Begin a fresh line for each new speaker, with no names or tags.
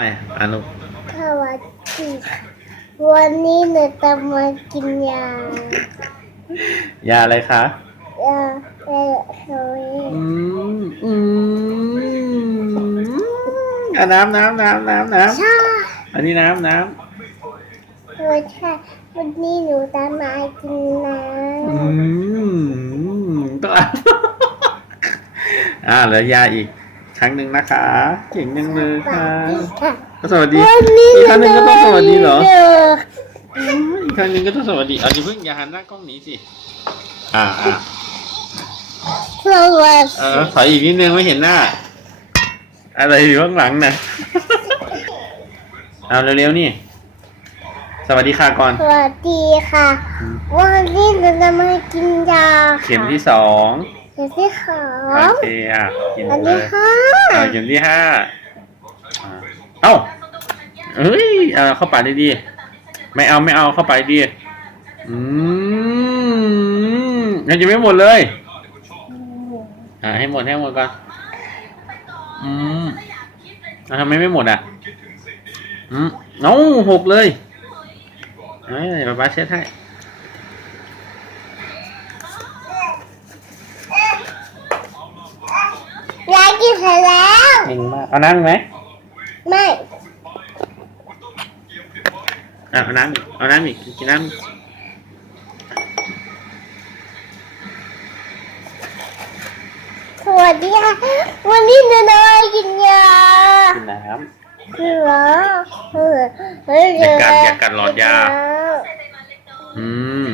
ไม่อ่านุ
สวัสดีค่ะวันนี้หนูจะมากินยา ยา
อะไรคะ
ยาแก้โซย
อืมอืมอะน้ำน้ำน้ำน้ำน้
ใช่ำ
อันนี้น้ำน้
ใช่ใช่วันนี้หนูจะมากินน้ำ
อืมต้องอ่านอ่าเหลือยาอีก ครั้งหนึ่งนะคะ เก่งจังเลยำ
สวั
ค่ะ
สดีค่ะ
สวัสดี
วันนี้
อีกครั้งหนึ่งก็ต้องสวัสดีเหรอ
นู
อืมอีกครั้งหนึ่งก็ต้องสวัสดีเอาอย่าเพิ่งอย่าหันหน้ากล้องหนีสิอ่าอ่า
สวัส
เอ
ดี
อถอยอีกนิดนึงไม่เห็นหน้า อะไรอยู่ข้างหลังน่ะเอาเร็วๆนี่สวัสดีค่ะก่อน
สวัสดีค่ะ วันนี้หนูจะมากินยาค่ะ
เข็มที่สอง
เข็มที่สอ
โองเคอะกิน
อัน
เล
ที่
ย
ห้า
อ่าเข็มที่ห้าอ่าเอ้าเอ้ยเอาเข้าปากดีๆไม่เอาไม่เอาเข้าไปดีอืมยังจะไม่หมดเลยอ่าให้หมดให้หมดก่อนอืมอ่าทำไมไม่หมดอะอืมเอ้าหกเลยเอ้ยป๊าป๊าเช็ดให้
ยาย กินเสร็จแล้ว
เก่งมากเอาน้ำอีกไหม
ไม่
อะเอาน้ำอีกเอาน้ำอีกกินน้ำอีก
สวัสดีค่ะวันนี้หนูจะมากินยา
กินน้
คือเหรอเออเฮ้ย
อย่ากัดอย่ากัดหลอดยา
เำ
อืม